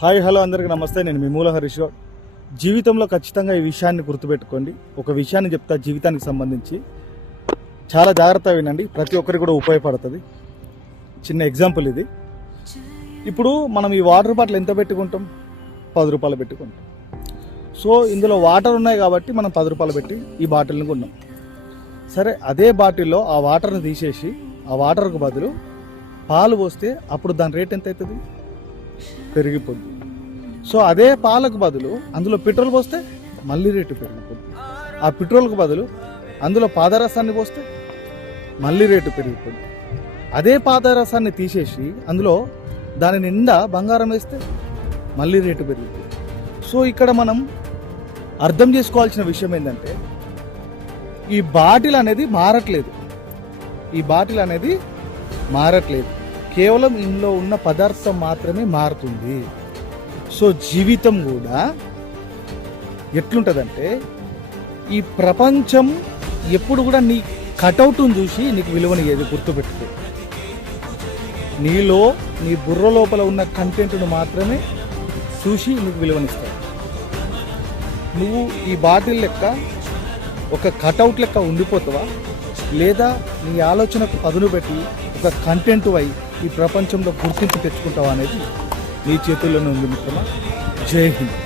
Hi hello అందరికీ నమస్తే. నేను మీ మూల హరీష్ రావు. జీవితంలో ఖచ్చితంగా ఈ విషయాన్ని గుర్తుపెట్టుకోండి. ఒక విషయాన్ని చెప్తా జీవితానికి సంబంధించి, చాలా జాగ్రత్తగా వినండి. ప్రతి ఒక్కరికి కూడా ఉపయోగపడుతుంది. చిన్న ఎగ్జాంపుల్ ఇది. ఇప్పుడు మనం ఈ వాటర్ బాటిల్ ఎంత పెట్టుకుంటాం? 10 రూపాయలు పెట్టుకుంటాం. సో ఇందులో వాటర్ ఉన్నాయి కాబట్టి మనం 10 రూపాయలు పెట్టి ఈ బాటిల్ని కొన్నాం. సరే, అదే బాటిల్లో ఆ వాటర్ని తీసేసి ఆ వాటర్కు బదులు పాలు పోస్తే అప్పుడు దాని రేట్ ఎంత అవుతుంది? పెరిగిపోద్ది. సో అదే పాలకు బదులు అందులో పెట్రోల్ పోస్తే మళ్ళీ రేటు పెరిగిపోద్ది. ఆ పెట్రోల్కు బదులు అందులో పాదరసాన్ని పోస్తే మళ్ళీ రేటు పెరిగిపోద్ది. అదే పాదరసాన్ని తీసేసి అందులో దాని నిండా బంగారం వేస్తే మళ్ళీ రేటు పెరిగిపోద్ది. సో ఇక్కడ మనం అర్థం చేసుకోవాల్సిన విషయం ఏంటంటే, ఈ బాటిల్ అనేది మారట్లేదు. కేవలం ఇందులో ఉన్న పదార్థం మాత్రమే మారుతుంది. సో జీవితం కూడా ఎట్లుంటుందంటే, ఈ ప్రపంచం ఎప్పుడు కూడా నీ కటౌట్ను చూసి నీకు విలువనియ్యేది. గుర్తుపెట్టుకో, నీ బుర్ర లోపల ఉన్న కంటెంట్ను మాత్రమే చూసి నీకు విలువనిస్తాడు. నువ్వు ఈ బాటిల్ లెక్క ఒక కటౌట్ లెక్క ఉండిపోతావా, లేదా నీ ఆలోచనకు పదును పెట్టి ఒక కంటెంట్ అయి ఈ ప్రపంచంలో గుర్తింపు తెచ్చుకుంటావా అనేది నీ చేతుల్లోనే ఉంది మిత్రమా. జై హింద్.